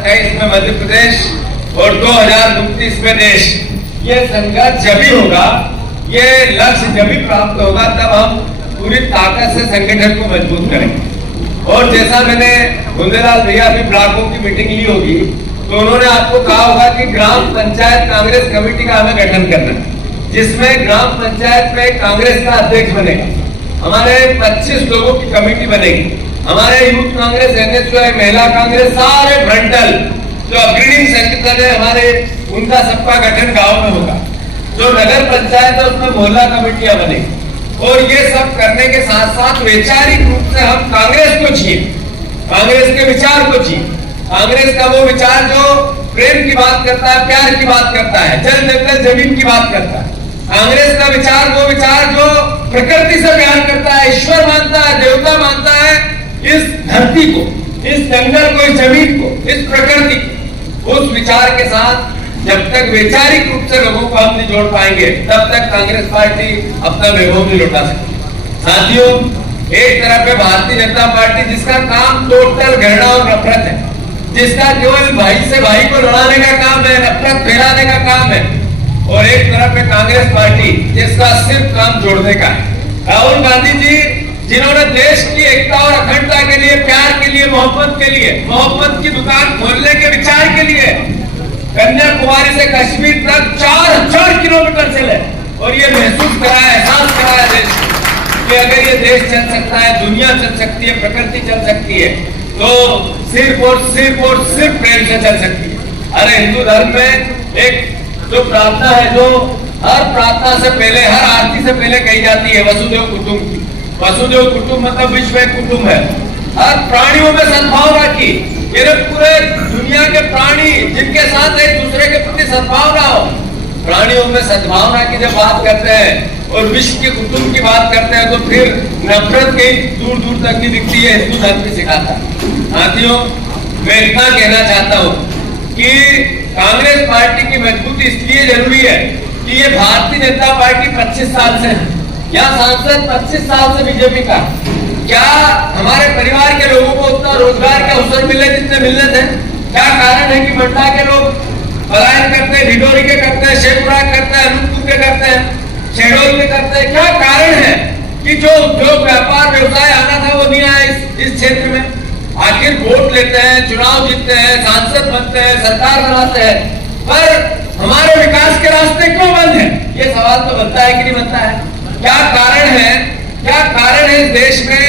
2028 में मध्य प्रदेश और 2029 में देश। ये संघर्ष जब ही होगा, ये लक्ष्य जब ही प्राप्त होगा, तब हम पूरी ताकत से संगठन को मजबूत करेंगे। और जैसा मैंने गुंदेलाल भैया अभी ब्लॉकों की मीटिंग ली होगी, तो उन्होंने आपको कहा होगा कि ग्राम पंचायत कांग्रेस कमेटी का हमें गठन करना है, जिसमें ग्राम पंचायत में कांग्रेस का अध्यक्ष बनेगा, हमारे 25 लोगों की कमेटी बनेगी, हमारे यूथ कांग्रेस, एनएसयूआई, महिला कांग्रेस, सारे फ्रंटल जो अग्रणी संगठन है हमारे, उनका सबका गठन गांव में होगा। जो नगर पंचायत है उसमें मोहल्ला कमेटियां बनेगी। और ये सब करने के साथ साथ वैचारिक रूप से हम कांग्रेस को चाहिए, कांग्रेस के विचार को चाहिए। कांग्रेस का वो विचार जो प्रेम की बात करता है, प्यार की बात करता है, जल जंगल जमीन की बात करता है। कांग्रेस का विचार वो विचार जो प्रकृति से प्यार करता है, ईश्वर मानता है, देवता मानता है, इस धरती को, इस जंगल को, इस जमीन को, इस प्रकृति को, उस विचार के साथ जब तक वैचारिक रूप से लोगों को हम नहीं जोड़ पाएंगे, तब तक कांग्रेस पार्टी अपना वैभव नहीं लौटा सकती। साथियों, एक तरफ है भारतीय जनता पार्टी जिसका काम टोटल घृणा और नफरत है, जिसका केवल भाई से भाई को लड़ाने का काम है, नफरत फैलाने का काम है। और एक तरफ है कांग्रेस पार्टी जिसका सिर्फ काम जोड़ने का है। राहुल गांधी जी जिन्होंने देश की एकता और अखंडता के लिए, प्यार के लिए, मोहब्बत के लिए, मोहब्बत की दुकान खोलने के विचार के लिए कन्याकुमारी से कश्मीर तक 4000 किलोमीटर चले और ये महसूस कराया, एहसास कराया देश कि अगर ये देश चल सकता है, दुनिया चल सकती है, प्रकृति चल सकती है, तो सिर्फ और सिर्फ और सिर्फ प्रेम से चल सकती है। अरे हिंदू धर्म में एक जो प्रार्थना है, जो हर प्रार्थना से पहले, हर आरती से पहले कही जाती है, वसुदेव कुटुंब। वसुदेव कुटुंब मतलब विश्व एक कुटुंब है। हर प्राणियों में सद्भावना की, ये पूरे दुनिया के प्राणी जिनके साथ एक दूसरे के प्रति सद्भावना हो, प्राणियों में सद्भावना की जब बात करते हैं और विश्व के कुटुंब की बात करते हैं, तो फिर नफरत कहीं दूर दूर तक नहीं दिखती है, हिंदू धर्म भी सिखाता है। साथियों, मैं इतना कहना चाहता हूँ कि कांग्रेस पार्टी की मजबूती इसलिए जरूरी है कि ये भारतीय जनता पार्टी 25 साल से है, यहाँ सांसद 25 साल से बीजेपी का। क्या हमारे परिवार के लोगों को उतना रोजगार के अवसर मिले जितने मिलने थे? क्या कारण है कि मंडा के लोग पलायन करते हैं, ढिंडोरी के करते हैं, शेखपुरा करते हैं, अनूपपुर के करते हैं, शहडोल के करते हैं? क्या कारण है कि जो उद्योग, व्यापार, व्यवसाय आना था वो नहीं आया इस क्षेत्र में? आखिर वोट लेते हैं, चुनाव जीतते हैं, सांसद बनते हैं, सरकार बनाते हैं, पर हमारे विकास के रास्ते क्यों बंद है? ये सवाल तो बनता है कि नहीं बनता है? क्या कारण है, क्या कारण है इस देश में?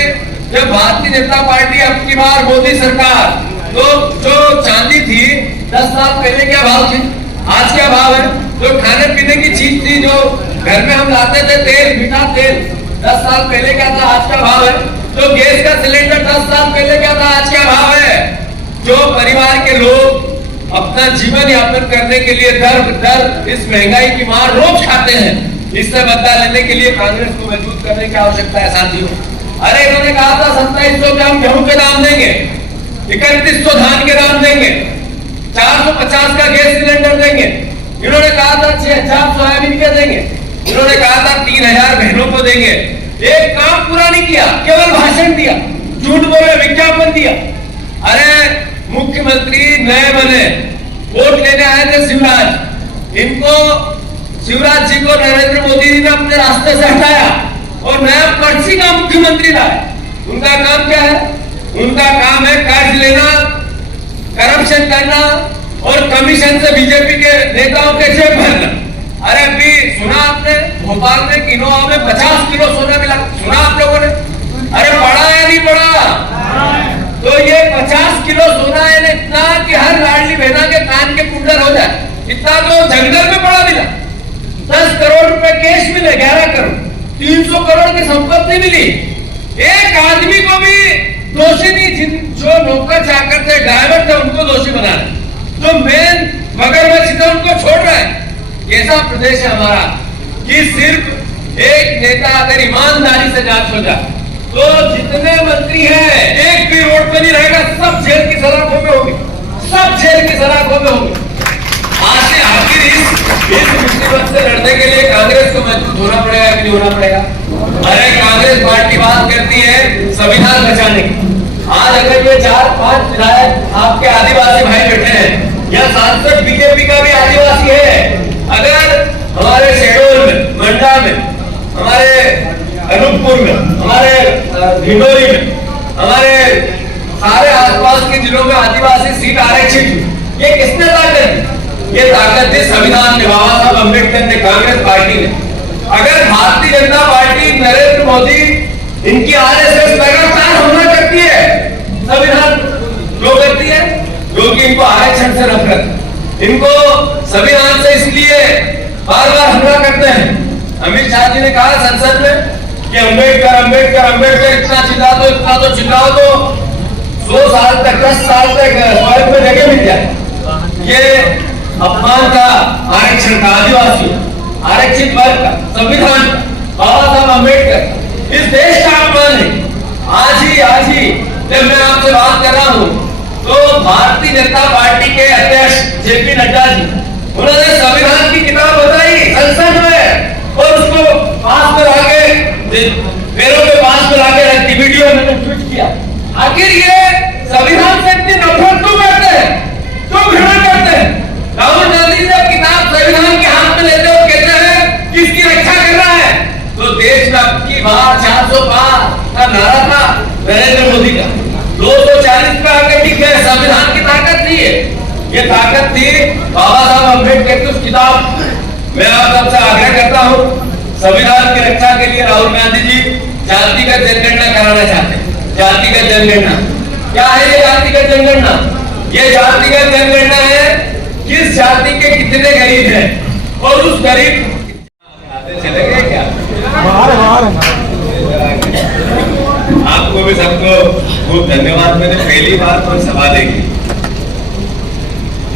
जब भारतीय जनता पार्टी अपनी बार मोदी सरकार, तो जो चांदी थी 10 साल पहले क्या भाव थी, आज क्या भाव है? जो खाने पीने की चीज थी, जो घर में हम लाते थे, तेल, मीठा तेल, 10 साल पहले क्या था, आज क्या भाव है? जो गैस का सिलेंडर 10 साल पहले क्या था, आज क्या भाव है? जो परिवार के लोग अपना जीवन यापन करने के लिए दर दर इस महंगाई की मार रोज खाते हैं, इससे बदला लेने के लिए कांग्रेस को मजबूत करने की आवश्यकता है। साथियों, अरे इन्होंने कहा था 2700 ग्राम गेहूं के दाम देंगे, 3100 धान के दाम देंगे, 450 का गैस सिलेंडर देंगे, इन्होंने कहा था 6000 सोयाबीन के देंगे, इन्होंने कहा था 3000 बहनों को देंगे। एक काम पूरा नहीं किया, केवल भाषण दिया, झूठ बोले, विज्ञापन दिया। अरे मुख्यमंत्री नए बने, वोट लेने आए थे शिवराज, इनको शिवराज जी को नरेंद्र मोदी जी ने अपने रास्ते से हटाया और नया पर्ची का मुख्यमंत्री लाए। उनका काम क्या है? उनका काम है कर्ज लेना, करप्शन करना और कमीशन से बीजेपी के नेताओं के जेब भरना। अरे अभी सुना आपने भोपाल में किनोआ में 50 किलो सोना मिला, सुना आप लोगों ने? अरे बढ़ा या नहीं बढ़ा? तो ये 50 किलो सोना है इतना कि हर लाडली बहना के कान के कुंडल हो जाए, इतना तो जंगल में पड़ा मिला। 10 करोड़ रुपए कैश मिले, 11 करोड़, 300 करोड़ की संपत्ति मिली। एक आदमी को भी दोषी नहीं, जो नौकर चाकर थे, ड्राइवर थे, उनको दोषी बना रहे, जो मेन मगरमच्छ थे उनको छोड़ रहे हैं। ऐसा प्रदेश है हमारा कि सिर्फ एक नेता अगर ईमानदारी से जांच हो जाए तो जितने मंत्री हैं एक भी रोड पे नहीं रहेगा, सब जेल की सलाखों में होंगे, सब जेल की सलाखों में होंगे। आज से आखिर इस मुसीबत से लड़ने के लिए कांग्रेस को मजबूत होना पड़ेगा कि नहीं होना पड़ेगा? अरे कांग्रेस पार्टी बात करती है संविधान बचाने की। आज अगर ये 4-5 विधायक आपके आदिवासी भाई बैठे हैं, यह सांसद बीजेपी का भी आदिवासी है। अगर हमारे शहडोल में, मंडा में, हमारे अनूपपुर में, हमारे ढिंडोरी में, हमारे सारे आसपास के जिलों में आदिवासी सीट आरक्षित हुई, ये किसने ताकत दी? ये ताकत दी संविधान ने, बाबा साहब अम्बेडकर ने, कांग्रेस पार्टी ने। अगर भारतीय जनता पार्टी, नरेंद्र मोदी, इनकी आरएसएस लगातार हमला करती है, संविधान क्यों करती है? क्योंकि इनको आरक्षण से नफरत, इनको संविधान से इसलिए बार बार हमला करते हैं। अमित शाह जी ने कहा संसद में कि अम्बेडकर अम्बेडकर अम्बेडकर, इतना तो चिल्लाओ तो 100 साल तक, 10 साल तक स्वर्ग में जगह मिल जाए। ये अपमान का, आरक्षण का, आदिवासी आरक्षित वर्ग का, संविधान बाबा साहब अम्बेडकर, इस देश का अपमान है। आज ही जब मैं आपसे बात कर रहा हूँ तो भारतीय जनता पार्टी के अध्यक्ष जेपी नड्डा जी, उन्होंने संविधान की किताब बताई संसद में और उसको पास में लाके, पैरों पे पास में लाके रखी, वीडियो मैंने ट्वीट किया। आखिर ये संविधान से इतनी नफरत क्यों करते हैं, क्यों घृणा करते हैं? राहुल गांधी जब किताब संविधान के हाथ में लेते हो, कहते हैं कि इसकी रक्षा कर रहा है, तो देश में अब की बार 400 पार का नारा था नरेंद्र मोदी का, 240 पे आके टिके। संविधान की ताकत नहीं है, ये ताकत थी बाबा साहब अम्बेडकर की उस किताब। मैं आप सबसे आग्रह करता हूँ, संविधान की रक्षा के लिए राहुल गांधी जी जातिगत जनगणना कराना चाहते हैं। जातिगत जनगणना क्या है? ये जातिगत जनगणना, ये जातिगत जनगणना है किस जाति के कितने गरीब हैं और उस गरीब चले गए क्या? आपको भी सबको खूब धन्यवाद। मैंने पहली बार कोई सभा देखी,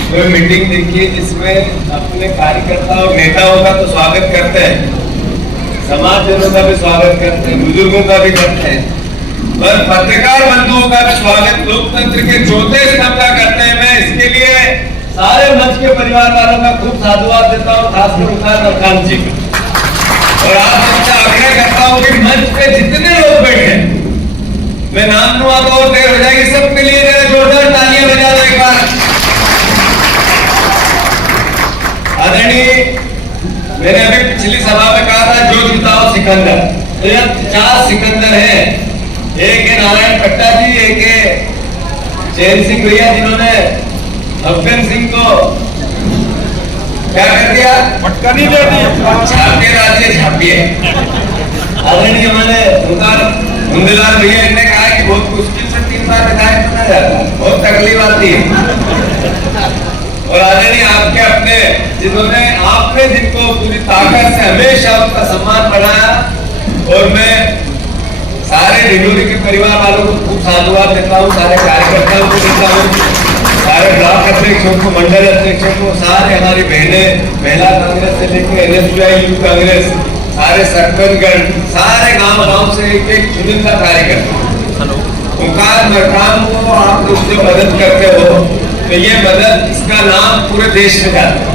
कोई मीटिंग देखी जिसमें अपने कार्यकर्ताओं नेताओं का तो स्वागत करते हैं, समाजजनों का भी स्वागत करते हैं, बुजुर्गों का भी करते हैं, पर पत्रकार बंधुओं का भी स्वागत लोकतंत्र के चौथे स्तंभ का करते हैं। मैं इसके लिए सारे मंच के परिवार वालों का खूब साधुवाद देता हूँ, खासकर उस्ताद अरकान जी को। और आप सबसे आग्रह करता हूँ कि मंच पे जितने लोग बैठे, मैं नाम लूंगा तो और देर हो जाएगी, सबके लिए जरा जोरदार तालियां बजा दो एक बार। आदरणीय, मैंने अभी पिछली सभा में कहा था जो जिताओ सिकंदर, तो यह 4 सिकंदर हैं। एक है नारायण कट्टा जी, एक है जैन सिंह भैया जिन्होंने अफगन सिंह को क्या कर दिया, मटका नहीं दे दिया, छापे राज्य छापिए। आदरणीय हमारे मुंदेलाल भैया ने कहा कि बहुत मुश्किल से 3 बार विधायक चुना जाता है, बहुत तकलीफ आती है। और आदरणीय आपके अपने, जिन्होंने आपने जिनको पूरी ताकत से हमेशा उनका सम्मान बढ़ाया, और मैं सारे ढिंडोरी के परिवार वालों को खूब साधुवाद देता हूँ, सारे कार्यकर्ताओं को देता हूँ, सारे ब्लॉक अध्यक्षों को, मंडल अध्यक्षों को, सारे हमारी बहनें, महिला कांग्रेस से लेकर NSUI यूथ कांग्रेस, सारे सरपंचगण, सारे गांव से एक चुनिंदा कार्यकर्ता। ओंकार मरकाम को आप लोग जो मदद करते हो, तो ये मदद, इसका नाम पूरे देश में जाता है।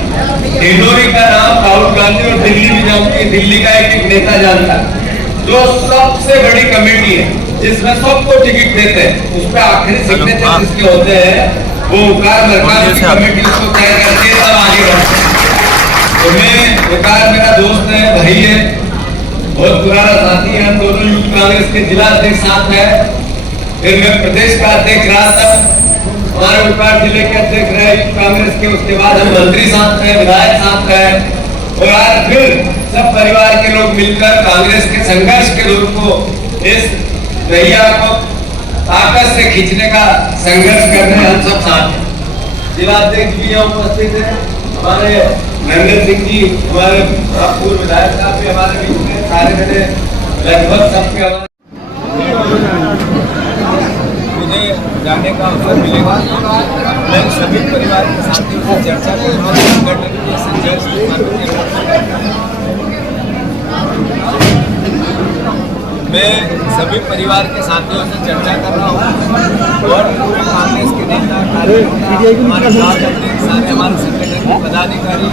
ढिंडोरी का नाम राहुल गांधी और दिल्ली भी जानती है, दिल्ली का एक नेता जानता है। जो सबसे बड़ी कमेटी है जिसमें सबको टिकट देते हैं, उस पर आखिरी सिग्नेचर जिसके होते हैं, वो ओंकार मरकाम की कमेटी उसको तय करती है, तब आगे बढ़ते हैं। तो मैं, ओंकार मेरा दोस्त है, भाई है, बहुत पुराना साथी है, हम दोनों यूथ कांग्रेस के जिला अध्यक्ष साथ है, फिर मैं प्रदेश का अध्यक्ष रहा था, हमारे उत्तर जिले के अध्यक्ष रहे यूथ कांग्रेस के, उसके बाद हम मंत्री साथ रहे, विधायक साथ रहे, और आज फिर सब परिवार के लोग मिलकर कांग्रेस के संघर्ष के दौर को, इस नैया को ताकत से खींचने का संघर्ष कर रहे हैं। हम सब साथ हैं, जिला अध्यक्ष भी यहाँ उपस्थित है, हमारे नंदन सिंह जी, हमारे पूर्व विधायक साहब भी हमारे बीच में, सारे मेरे लगभग सबके मुझे जाने का अवसर मिलेगा। मैं सभी परिवार के साथियों से चर्चा करूँगा, संगठन के संघर्ष मैं सभी परिवार के साथियों से चर्चा कर रहा हूँ, और पूरे कांग्रेस के नेता, हमारे साथ सारे हमारे संगठन के पदाधिकारी,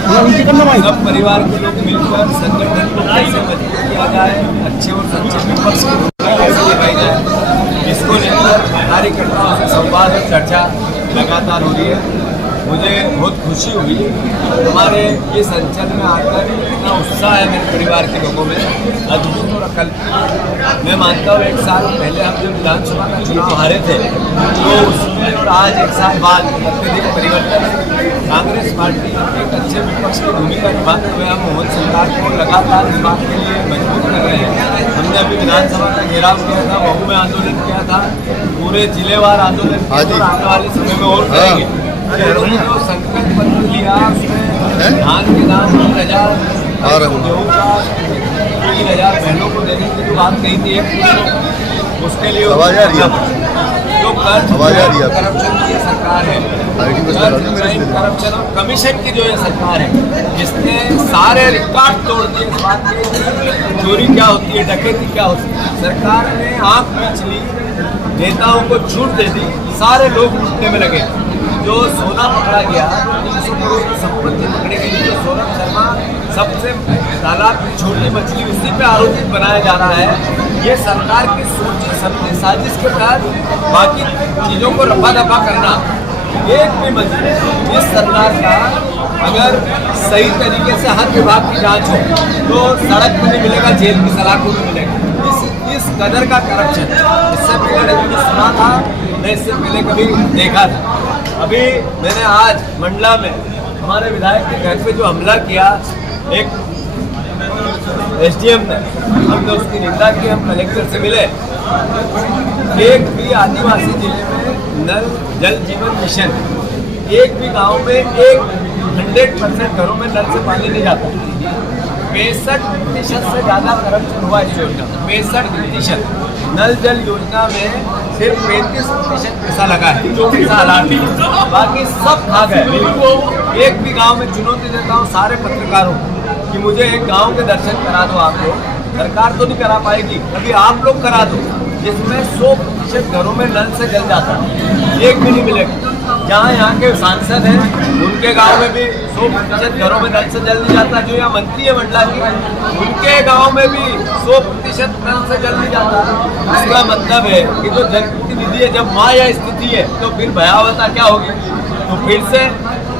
सब परिवार के लोग मिलकर संगठन को कैसे मजबूत किया जाए, अच्छे और सच्चे विपक्ष की भूमिका कैसे निभाई जाए, इसको लेकर कार्यकर्ताओं से संवाद और चर्चा लगातार हो रही है। मुझे बहुत खुशी हुई। हमारे ये संचलन में आकर इतना उत्साह है मेरे परिवार के लोगों में, अद्भुत और अकल्पनीय। मैं मानता हूँ 1 साल पहले हम जब विधानसभा का चुनाव हारे थे तो उसमें और आज 1 साल बाद अत्यधिक परिवर्तन है। कांग्रेस पार्टी एक अच्छे विपक्ष की भूमिका निभाते हुए हम मोहन सरकार को लगातार इस बात के लिए मजबूत कर रहे हैं। हमने अभी विधानसभा का घेराव किया था, महू में आंदोलन किया था, पूरे जिलेवार आंदोलन किया और आने वाले समय में और करेंगे। उन्होंने जो संकल्प पत्र लिया उसमें धान के दाम 3,000 गेहूँ का 3,000 बहनों को देने की जो बात कही थी उसके लिए जो करप्शन की सरकार है, करप्शन और कमीशन की जो ये सरकार है, जिसने सारे रिकॉर्ड तोड़ दिए इस बात के चोरी क्या होती है, डकैती क्या होती है। सरकार ने आंख मीच ली, नेताओं को छूट दे दी, सारे लोग लूटने में लगे। जो सोना पकड़ा गया, 300 करोड़ की संपत्ति पकड़ी गई, जो सोनम शर्मा सबसे तालाब की छोटी मछली उसी पे आरोपित बनाया जा रहा है। ये सरकार की सोची समझी साजिश के तहत बाकी चीज़ों को रफा दफा करना। एक भी मंत्री इस सरकार का अगर सही तरीके से हर विभाग की जांच हो तो सड़क पर नहीं मिलेगा, जेल की सलाखों में मिलेगा। इस कदर का करप्शन इससे पहले मैंने सुना था, मैं इससे पहले कभी देखा था। अभी मैंने आज मंडला में हमारे विधायक के घर पे जो हमला किया एक एसडीएम ने, हमने उसकी निंदा की, हम कलेक्टर से मिले। एक भी आदिवासी जिले में नल जल जीवन मिशन, एक भी गांव में 100% घरों में नल से पानी नहीं जाता। 65% से ज़्यादा करप्शन हुआ इस योजना में। 65% नल जल योजना में सिर्फ 35% पैसा लगा है, जो पैसा अलाट नहीं, बाकी सब खा गए। एक भी गांव में चुनौती देता हूँ सारे पत्रकारों कि मुझे एक गांव के दर्शन करा दो आप लोग। सरकार तो नहीं करा पाएगी, अभी आप लोग करा दो जिसमें 100% घरों में नल से जल जाता है, एक भी नहीं मिलेगा। जहाँ यहाँ के सांसद हैं उनके गांव में भी 100% घरों में नल से जल नहीं जाता। जो यहाँ मंत्री है मंडला की, उनके गांव में भी 100% नल से जल नहीं जाता। इसका मतलब है कि जो जनप्रतिनिधि है, जब वहाँ यह स्थिति है तो फिर भयावहता क्या होगी। तो फिर से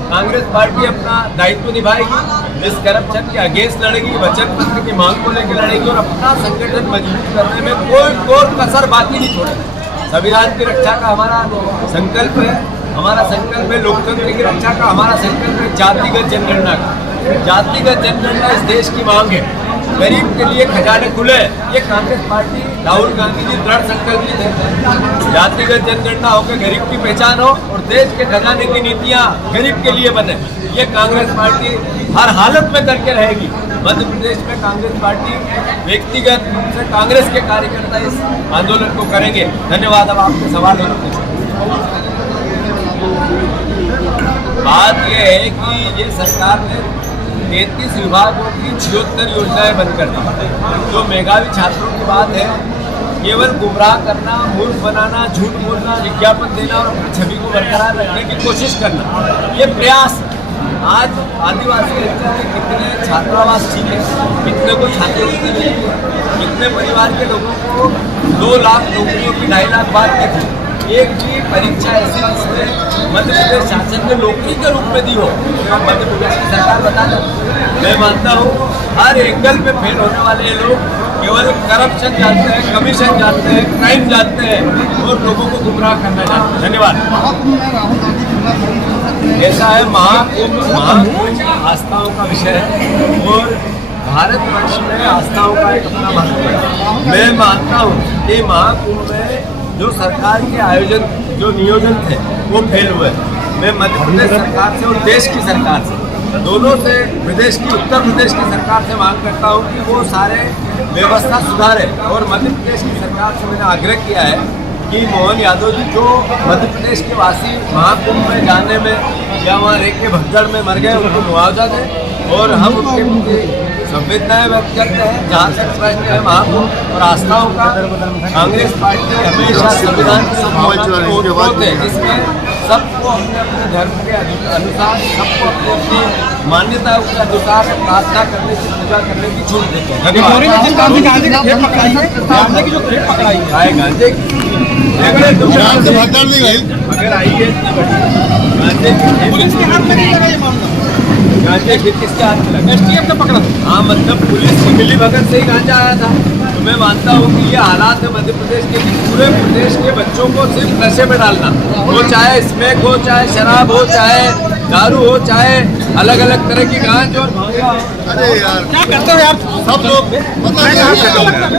कांग्रेस पार्टी अपना दायित्व निभाएगी, इस करप्शन के अगेंस्ट लड़ेगी, वचन पत्र की मांग को लेकर लड़ेगी और अपना संगठन मजबूत करने में कोई कसर बाकी नहीं छोड़ेगी। संविधान की रक्षा का हमारा संकल्प है, हमारा संकल्प है लोकतंत्र की रक्षा का, हमारा संकल्प है जातिगत जनगणना का। जातिगत जनगणना इस देश की मांग है। गरीब के लिए खजाने खुले, ये कांग्रेस पार्टी राहुल गांधी जी दृढ़ संकल्पित है। जातिगत जनगणना होकर गरीब की पहचान हो और देश के खजाने की नीतियां गरीब के लिए बने, ये कांग्रेस पार्टी हर हालत में करके रहेगी। मध्य प्रदेश में कांग्रेस पार्टी व्यक्तिगत रूप से कांग्रेस के कार्यकर्ता इस आंदोलन को करेंगे। धन्यवाद। अब आपके सवाल हो। बात यह है कि ये सरकार ने 33 विभागों की 76 योजनाएं बंद कर दी। जो मेधावी छात्रों की बात है, केवल गुमराह करना, मूर्ख बनाना, झूठ बोलना, विज्ञापन देना और अपनी छवि को बरकरार रखने की कोशिश करना, ये प्रयास। आज आदिवासी एरिया में कितने छात्रावास ठीक है, कितने को छात्रवृत्ति मिली है, कितने परिवार के लोगों को 2 लाख नौकरियों की 2.5 लाख बात की थी। एक भी परीक्षा ऐसी जिसमें मध्य प्रदेश शासन ने नौकरी के रूप में दी हो, मध्य प्रदेश की सरकार बता दे। मैं मानता हूँ हर एंगल पे फेल होने वाले लोग केवल करप्शन जानते हैं, कमीशन जानते हैं, क्राइम जानते हैं और लोगों को गुमराह करना जानते हैं। धन्यवाद। ऐसा है, महाकुंभ आस्थाओं का विषय है और भारतवर्ष में आस्थाओं का एक अपना महत्व है। मैं मानता हूँ कि महाकुंभ में जो सरकार के आयोजन जो नियोजन थे वो फेल हुए। मैं मध्य प्रदेश सरकार से और देश की सरकार से, दोनों से, प्रदेश की, उत्तर प्रदेश की सरकार से मांग करता हूँ कि वो सारे व्यवस्था सुधारे। और मध्य प्रदेश की सरकार से मैंने आग्रह किया है कि मोहन यादव जी जो मध्य प्रदेश के वासी महाकुंभ में जाने में या वहाँ रह के भगदड़ में मर गए, उनको मुआवजा दें और हम उनके प्रति संवेदनाएं व्यक्त करते हैं। जहाँ तक प्रश्न है महाकुंभ और आस्थाओं का, कांग्रेस पार्टी हमेशा संविधान के सम्मान है, जिसमें सबको अपने अपने धर्म के अनुसार, सबको अपनी अपनी मान्यता के अनुसार प्रार्थना करने की, पूजा करने की छूट देते हैं। धन्यवाद। गांजे की यहाँ से भगदड़ नहीं भाई। अगर आई है पुलिस के हाथ में नहीं लगा ये मामला। गांजे फिर किसके हाथ में लगा? एसटीएफ ने पकड़ा था। हाँ, मतलब पुलिस की मिली भगत से ही गांजा आया था। तो मैं मानता हूँ कि ये हालात है मध्य प्रदेश के, कि पूरे प्रदेश के बच्चों को सिर्फ नशे में डालना, वो चाहे स्मैक हो, चाहे शराब हो, चाहे दारू हो, चाहे अलग अलग तरह की गांज और भांगड़ा हो। अरे यार क्या करते हो यार सब लोग मतलब